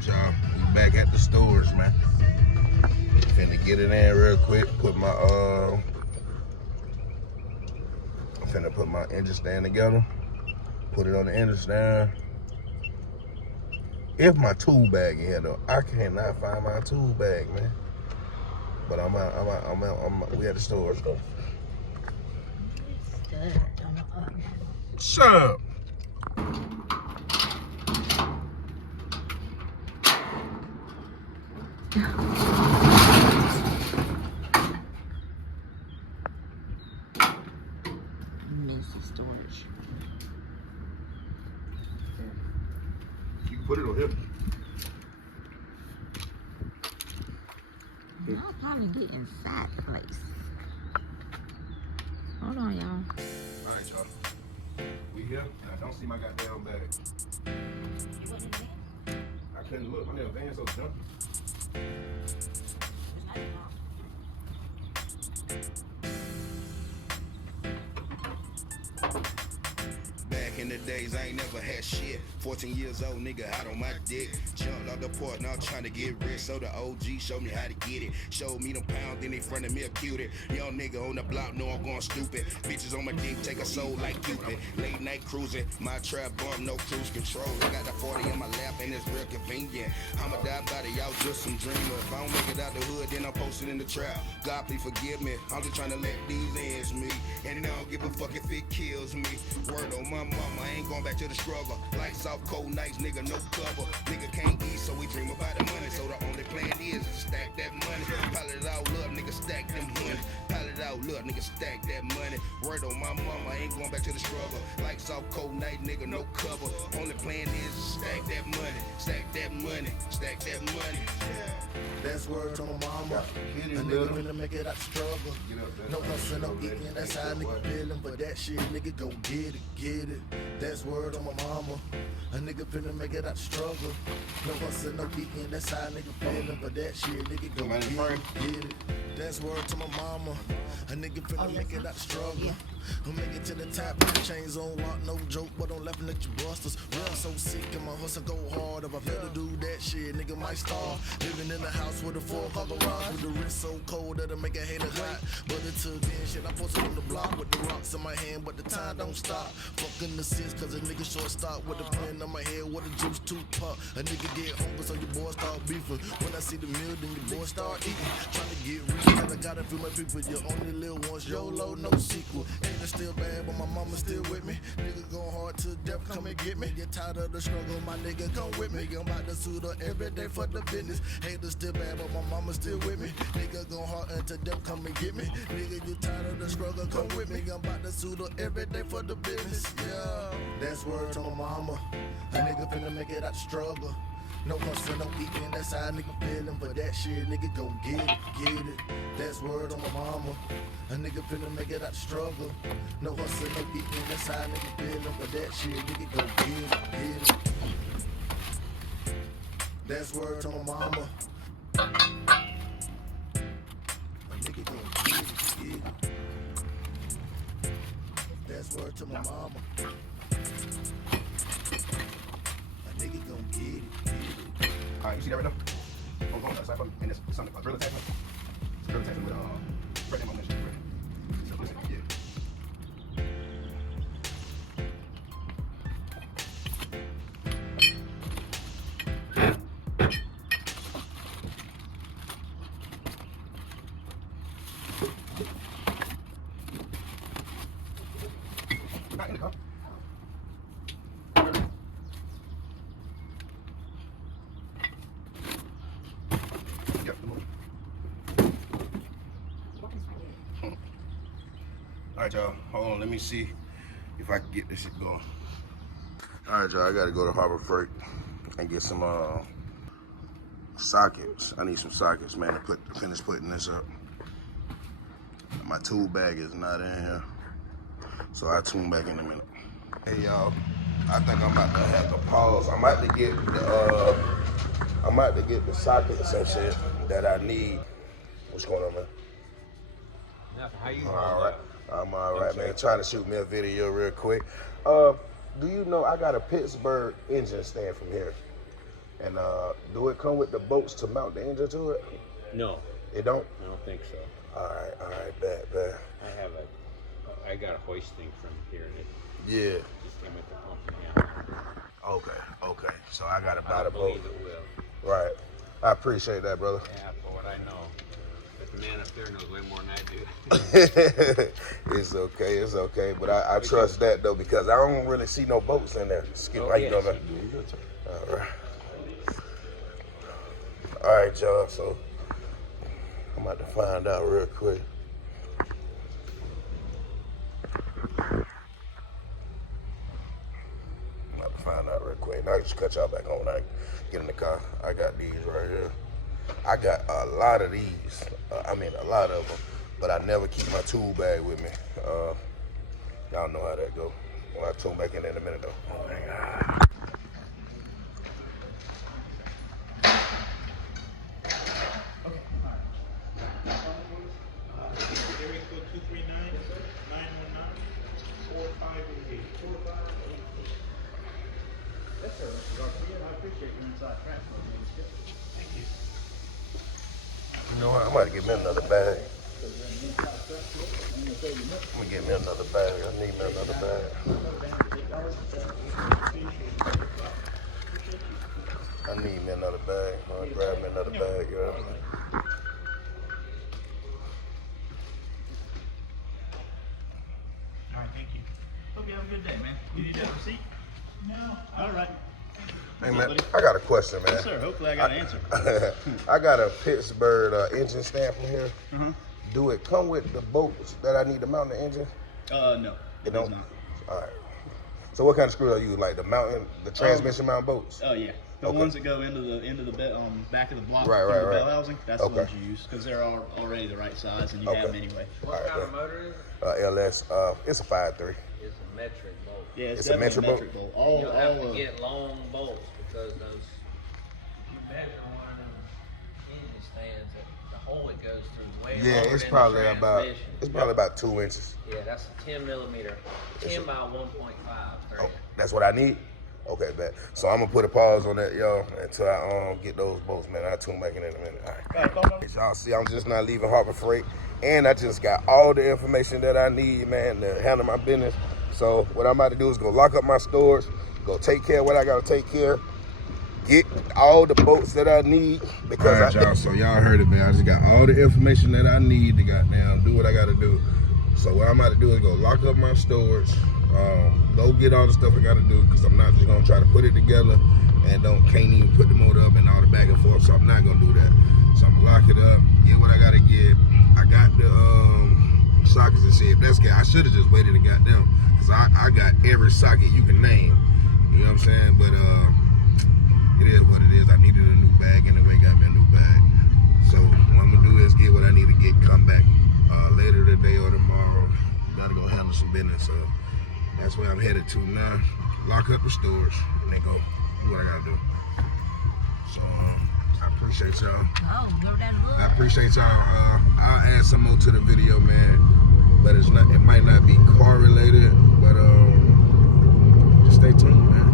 Alright, y'all. We back at the stores, man. Finna get it in real quick. Put my I'm finna put my engine stand together. Put it on the engine stand. If my tool bag in here though, I cannot find my tool bag, man. But we at the stores though. Shut up. Messy storage. You can put it on here. I'll probably get inside the place. Hold on, y'all. Alright, y'all. We here. I don't see my goddamn bag. You wasn't in there? I couldn't look. My damn van's so jumpy. It's not enough. Back in the days, I ain't never had shit. 14 years old, nigga, out on my dick. Jumped out the porch, now trying to get rich. So the OG showed me how to get it. Showed me them pounds, then they fronted me a cutie. Young nigga on the block, know I'm going stupid. Bitches on my dick, take a soul like Cupid. Late night cruising, my trap bump, no cruise control. I got the 40 in my lap, and it's real convenient. I'ma die by the y'all just some dreamer. If I don't make it out the hood, then I'm posted in the trap. God, please forgive me. I'm just trying to let these ends meet. And I don't give a fuck if it kills me. Word on my mama, I ain't going back to the struggle. Lights out, cold nights, nigga, no cover. Nigga can't eat, so we dream about the money. So the only plan is to stack that money. Pile it out, love, nigga, stack them money. Pile it out, love, nigga, stack that money. Word on my mama, I ain't going back to the struggle. Lights out, cold night, nigga, no cover. Only plan is to stack that money. Stack that money, stack that money. That's word to my mama. A nigga finna make it out the struggle. No hustle, no eating, that's how a nigga feeling. But that shit, nigga, go get it, get it. That's word on my mama. A nigga finna make it out the struggle. No hustle, no eating, that's how a nigga feeling. But that shit, nigga, go get it, get it. That's word to my mama. A nigga finna make it out the struggle. I'll make it to the top, put the chains on lock, no joke, but don't laughing at your busters. Real so sick and my hustle go hard. If I fail to do that shit, nigga might starve. Living in a house with a 4-car garage, with the wrist so cold that'll make a hater hot. But until then, shit, I posted on the block with the rocks in my hand, but the time don't stop. Fucking the sis, cause a nigga short stop with the pen on my head, with the juice too pop. A nigga get hungry, so your boy start beefing. When I see the meal, then your boy start eating. Trying to get rich, and I gotta feel my people. You only live once, YOLO, no sequel. Ain't it still bad, but my mama still with me. Nigga going hard to death, come and get me. Get tired of the struggle, my nigga, come with me. I'm about to suit her every day for the business. Haters still bad, but my mama still with me. Nigga going hard until death, come and get me. Nigga, you tired of the struggle, come with me. I'm about to suit her every day for the business. Yeah, that's word to my mama. A nigga finna make it out the struggle. No hustle, no eating, that's how a nigga feeling. But that shit, nigga, go get it, get it. That's word on my mama. A nigga finna make it out the struggle. No hustle, no eating, that's how a nigga feeling. But that shit, nigga, go get it, get it. That's word to my mama. A nigga gon' get it, get it. That's word to my mama. A nigga gon' get it, get it. Alright, you see that right now? I'm going outside for me. And there's something, a drill attachment. It's a drill attachment with right name on that shit. So listen, yeah. Not in the car. Alright, y'all, hold on, let me see if I can get this shit going. Alright, y'all, I gotta go to Harbor Freight and get some sockets. I need some sockets, man, to finish putting this up. My tool bag is not in here, so I'll tune back in a minute. Hey, y'all, I think I'm about to have to pause. I'm about to get the sockets and shit that I need. What's going on, man? Nothing. How you? All right. I'm all right, man. Trying to shoot me a video real quick. Do you know I got a Pittsburgh engine stand from here? And do it come with the bolts to mount the engine to it? No, It don't? I don't think so. All right, bad. I got a hoist thing from here, and it Yeah. just came with the pump and handle. Okay. So I gotta buy I the believe bolt. it will. Right. I appreciate that, brother. Yeah, for what I know. But the man up there knows way more than I do. It's okay. But I trust that though because I don't really see no boats in there. Skip, how you doing, man? All right, y'all. So I'm about to find out real quick. Now I just cut y'all back on when I get in the car. I got these right here. I got a lot of these. A lot of them. But I never keep my tool bag with me. Y'all know how that go. Well, I'll tune back in a minute though. Oh my God. Area code 239-919-4588. Yes, sir, Mr. Garcia. I appreciate your inside transport. Thank you. You know what? I'm about to get me another bag. I'm gonna get me another bag. I need me another bag. I need me another bag. I'm gonna grab me another bag, y'all. All right, thank you. Hope you have a good day, man. You need a receipt? No. All right. Hey man, I got a question, man. Yes, sir. Hopefully I got an answer. I got a Pittsburgh engine stamp from here. Do it come with the bolts that I need to mount the engine? No, it does not. All right. So what kind of screws are you like the transmission mount bolts? Oh yeah, the ones that go into the back of the block, Right. the bell housing. That's the ones you use because they're already the right size and you have them anyway. What kind of motor is it? LS. It's a 5.3. It's a metric bolt. Yeah, it's a definitely metric bolt. You'll have to get long bolts because those. If you measure one of them engine stands, the hole it goes through way Yeah, longer it's than probably the about transmission. 2 inches. Yeah, that's a 10 millimeter, 10 by 1.5. Oh, that's what I need? Okay, bet. So I'm gonna put a pause on that, y'all, until I get those bolts, man. I'll tune back in a minute. All right. Y'all see, I'm just not leaving Harbor Freight, and I just got all the information that I need, man, to handle my business. So what I'm about to do is go lock up my stores, go take care of what I gotta take care of, get all the bolts that I need. Because y'all, so y'all heard it, man. I just got all the information that I need to goddamn do what I gotta do. So what I'm about to do is go lock up my storage, go get all the stuff I gotta do, because I'm not just gonna try to put it together and can't even put the motor up and all the back and forth. So I'm not gonna do that. So I'm gonna lock it up, get what I gotta get. I got the sockets and shit. If that's good, I should have just waited and got them, because I got every socket you can name. You know what I'm saying? But it is what it is. I needed a new bag, and they got me a new bag. So what I'm gonna do is get what I need to get, come back later today or tomorrow. Gotta go handle some business. So that's where I'm headed to now. Lock up the stores and then go do what I gotta do. So I appreciate y'all. Oh, go down the road. I appreciate y'all. I'll add some more to the video, man. But it might not be car related, but just stay tuned, man.